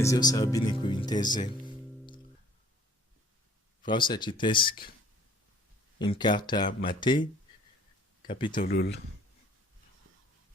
Dumnezeu să binecuvinteze. Vreau să citesc în cartea Matei, capitolul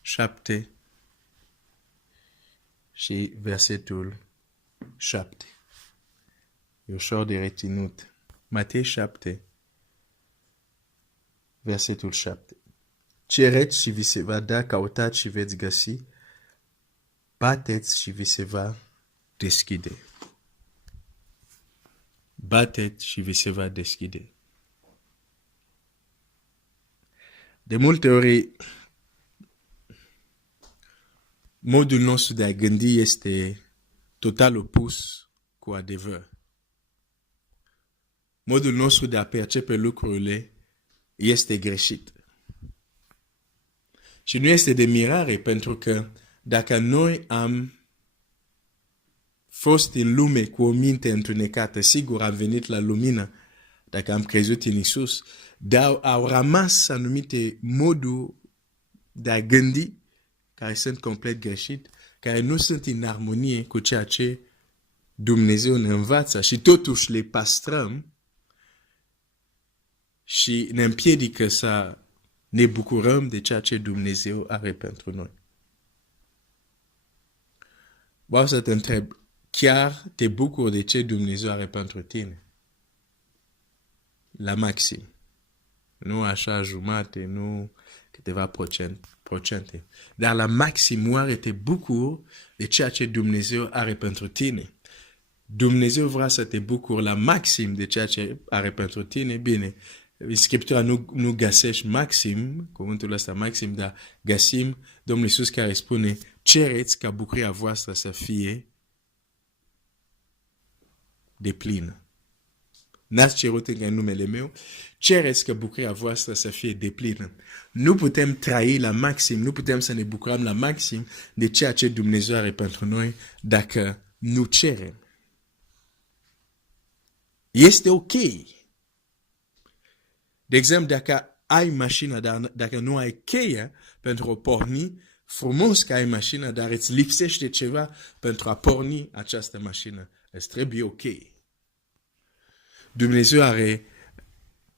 7 și versetul 7. E ușor de reținut. Matei 7, versetul 7. Cereți și vi se va da, căutați și veți găsi, bateți și vi se va deschide. Bateți și vi se va deschide. De multe ori, modul nostru de a gândi este total opus cu adevăr. Modul nostru de a percepe lucrurile este greșit. Și nu este de mirare, pentru că dacă noi am fost în lume cu o minte întunecată, sigur am venit la lumină dacă am crezut în Isus, dar au rămas anumite moduri de a gândi care sunt complet greșit, care nu sunt în armonie cu ceea ce Dumnezeu ne învață și totuși le păstrăm și ne împiedică să ne bucurăm de ceea ce Dumnezeu are pentru noi. Vreau să te întreb, chiar te bucuri de ce Dumnezeu are pentru tine? La maxim. Nu așa jumate, nu câteva procente. Dar la maxim, oare te bucuri de ceea ce Dumnezeu are pentru tine? Dumnezeu vrea să te bucuri la maxim de ceea ce are pentru tine. Bine, în Scriptura nu găsești maxim, cuvântul ăsta maxim, dar găsim Domnul Iisus care spune, cereți ca bucuria voastră să fie de plină. N-ați cerut încă în numele meu, cereți ca bucuria voastră să fie de plină. Nu putem trăi la maxim, nu putem să ne bucurăm la maxim de ceea ce Dumnezeu are pentru noi dacă nu cerem. Este ok. De exemplu, dacă ai mașina, dar dacă nu ai cheia pentru a porni, frumos că ai mașina, dar îți lipsește ceva pentru a porni această mașină. Îți trebuie ok. Dumnezeu are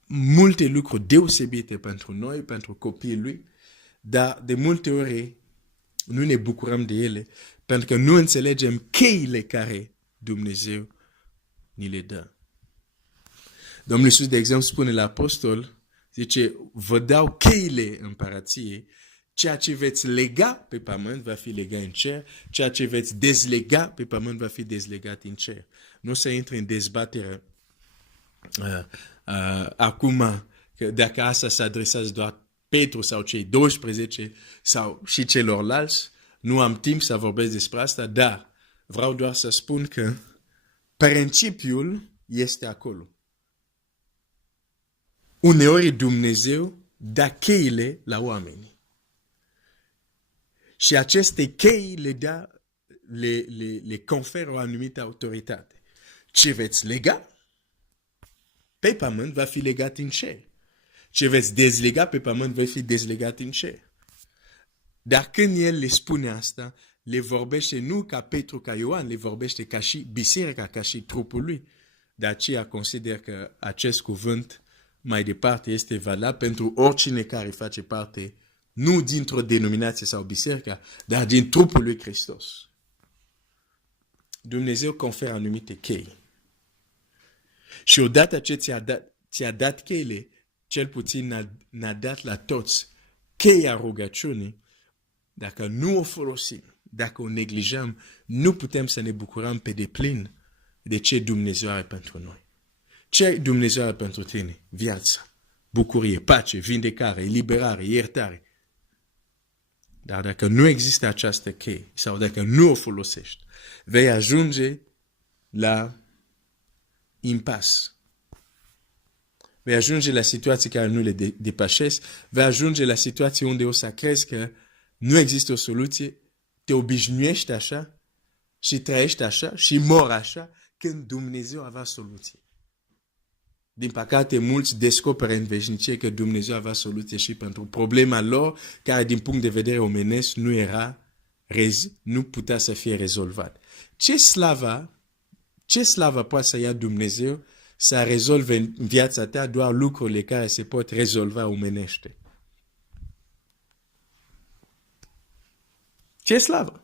multe lucruri deosebite pentru noi, pentru copiii Lui, dar de multe ori nu ne bucurăm de ele, pentru că nu înțelegem cheile care Dumnezeu ni le dă. Domnul Iisus, de exemplu, spune la apostol, zice, vă dau cheile împărăției, ceea ce veți lega pe pământ va fi legat în cer, ceea ce veți dezlega pe pământ va fi dezlegat în cer. Nu să intri în dezbatere acum, că dacă asta se adresează doar Petru sau cei 12 sau și celorlalți, nu am timp să vorbesc despre asta, dar vreau doar să spun că principiul este acolo. Uneori Dumnezeu dă cheile la oameni. Și aceste chei le conferă o anumită autoritate. Ce veți lega pe pământ va fi legat în cer. Ce veți dezlega pe pământ va fi dezlegat în cer. Dar când el le spune asta, le vorbește nu ca Petru, ca Ioan, le vorbește ca și biserica, ca și trupul lui. De aceea consider că acest cuvânt mai departe este valabil pentru oricine care face parte nu dintr-o denominație sau biserică, dar din trupul lui Hristos. Dumnezeu conferă anumite chei. Și odată ce ți-a dat cheile, cel puțin n-a dat la toți cheia rugăciunii, dacă nu o folosim, dacă o neglijăm, nu putem să ne bucurăm pe deplin de ce Dumnezeu are pentru noi. Ce Dumnezeu are pentru tine? Viața, bucurie, pace, vindecare, eliberare, iertare. Dar dacă nu există această cheie sau dacă nu o folosești, vei ajunge la impas. Vei ajunge la situații care nu le depășesc, vei ajunge la situații unde o să crezi că nu există o soluție, te obișnuiești așa și trăiești așa și mor așa când Dumnezeu avea soluție. Din păcate, mulți descoperă în veșnicie că Dumnezeu avea soluție și pentru problema lor, care din punct de vedere omenesc nu era nu putea să fie rezolvat. Ce slava poate să ia Dumnezeu să rezolve în viața ta doar lucrurile care se pot rezolva omenește? Ce slavă?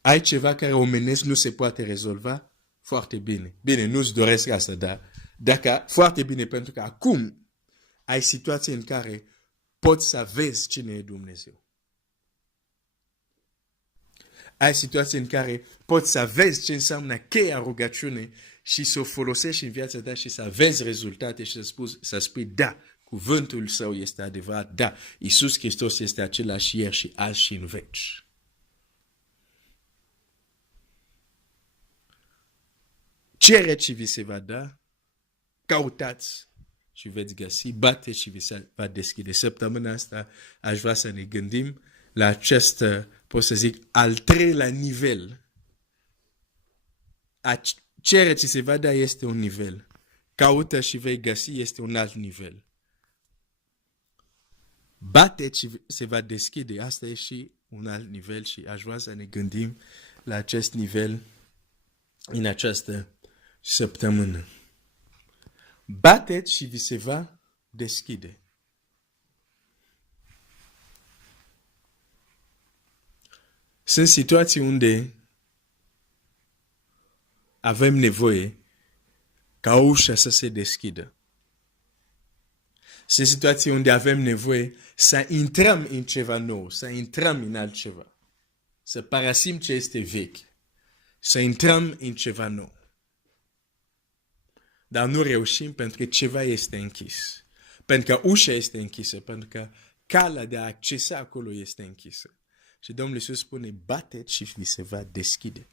Ai ceva care omenesc nu se poate rezolva? Foarte bine. Bine, nu-ți doresc asta, dar dacă foarte bine, pentru că acum ai situații în care poți să vezi cine e Dumnezeu. Ai situații în care poți să vezi ce înseamnă cheia rugăciune și să o folosești în viața ta și să vezi rezultate și să spui da, cuvântul său este adevărat, da, Iisus Hristos este același ieri și azi și în veci. Cereți și vi se va da, căutați și veți găsi, bateți și vi se va deschide. Săptămâna asta aș vrea să ne gândim la acest, pot să zic, al treilea nivel. Cereți și se va da este un nivel. Caută și vei găsi este un alt nivel. Bateți și se va deschide, asta e și un alt nivel și aș vrea să ne gândim la acest nivel în această săptămână. Bateți și vi se va deschide. Sunt situații unde avem nevoie ca ușa să se deschidă. Sunt situații unde avem nevoie să intrăm în ceva nou, să intrăm în altceva, să părăsim ce este vechi, să intrăm în ceva nou. Dar nu reușim pentru că ceva este închis. Pentru că ușa este închisă, pentru că calea de a accesa acolo este închisă. Și Domnul Iisus spune, bateți și vi se va deschide.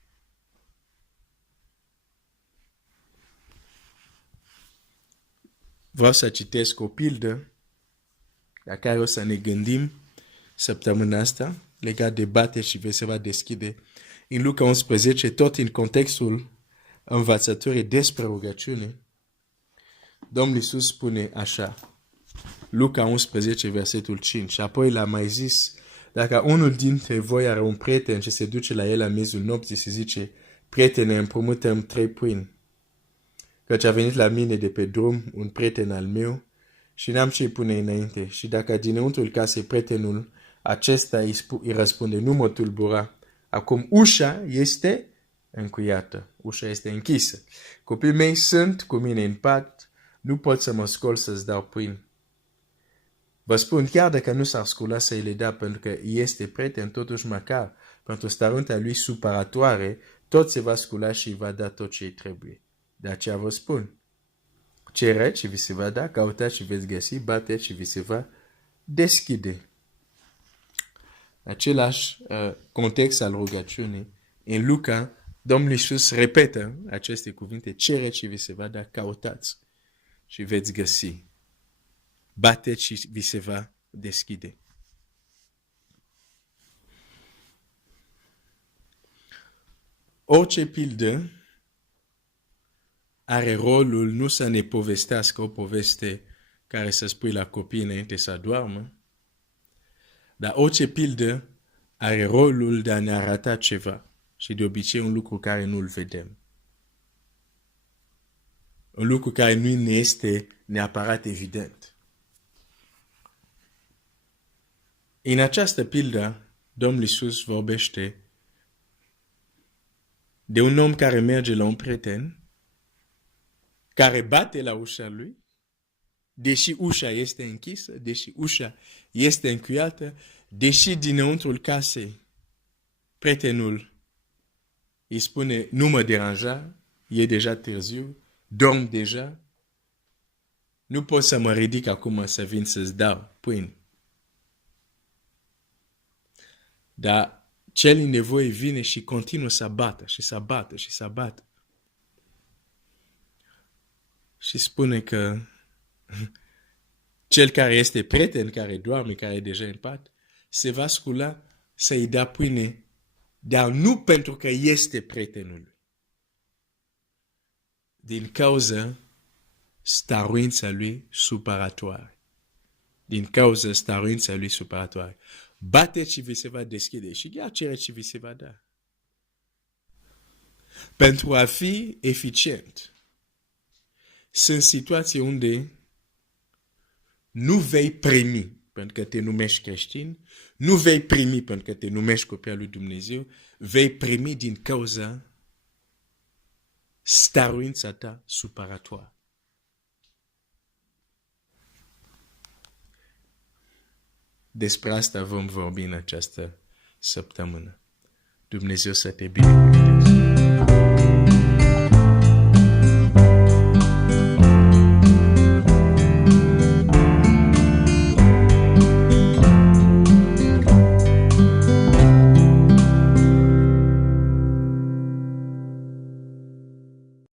Vreau să citesc o pildă la care o să ne gândim săptămâna asta, legat de bateți și vi se va deschide. În Luca 11, tot în contextul învățăturii despre rugăciune, Domnul Iisus spune așa, Luca 11, versetul 5, și apoi l-a mai zis, dacă unul dintre voi are un prieten și se duce la el la miezul nopții și zice, prietene, împrumutăm 3 pâini, căci a venit la mine de pe drum un prieten al meu și n-am ce-i pune înainte. Și dacă dinăuntrul casei prietenul acesta îi răspunde, nu mă tulbura, acum ușa este încuiată, ușa este închisă. Copiii mei sunt cu mine în pat, nu pot să mă scol să-ți dau pâini. Vă spun, chiar dacă nu s-ar scula să-i le dea pentru că este prieten, totuși măcar pentru stăruntea lui supăratoare, tot se va scula și îi va da tot ce îi trebuie. De aceea vă spun, cereți și vi se va da, căutați și veți găsi, bateți și vi se va deschide. Același context al rugăciunii, în Luca, Domnul Iisus repetă aceste cuvinte, cereți și vi se va da, căutați și veți găsi. Bateți și vi se va deschide. Orice pildă are rolul nu să ne povestească o poveste care să spui la copii înainte să doarmă, dar orice pildă are rolul de a ne arăta ceva și de obicei un lucru care nu-l vedem. Un lucru care nu ne este neapărat evident. În această pildă, Domnul Iisus vorbește de un om care merge la un prieten, care bate la ușa lui, deși ușa este închisă, deși ușa este încuiată, deși dinăuntrul casei prietenul îi spune, nu mă deranja, e deja târziu, dorm deja, nu pot să mă ridic acum să vin să-ți dau pâini. Dar cel în nevoie vine și continuă să bată și să bată și să bată. Și spune că cel care este prieten, care doarme, care e deja în pat, se va scula să-i dea pâine, dar nu pentru că este prietenul lui. Din cauza stăruința lui supăratoare. din cauza stăruința lui supărătoare. Bateți și vi se va deschide și chiar cereți și vi se va da. Pentru a fi eficient, sunt situații unde nu vei primi pentru că te numești creștin, nu vei primi pentru că te numești copil al lui Dumnezeu, vei primi din cauza stăruința ta supărătoare. Despre asta vom vorbi în această săptămână. Dumnezeu să te binecuvânteze.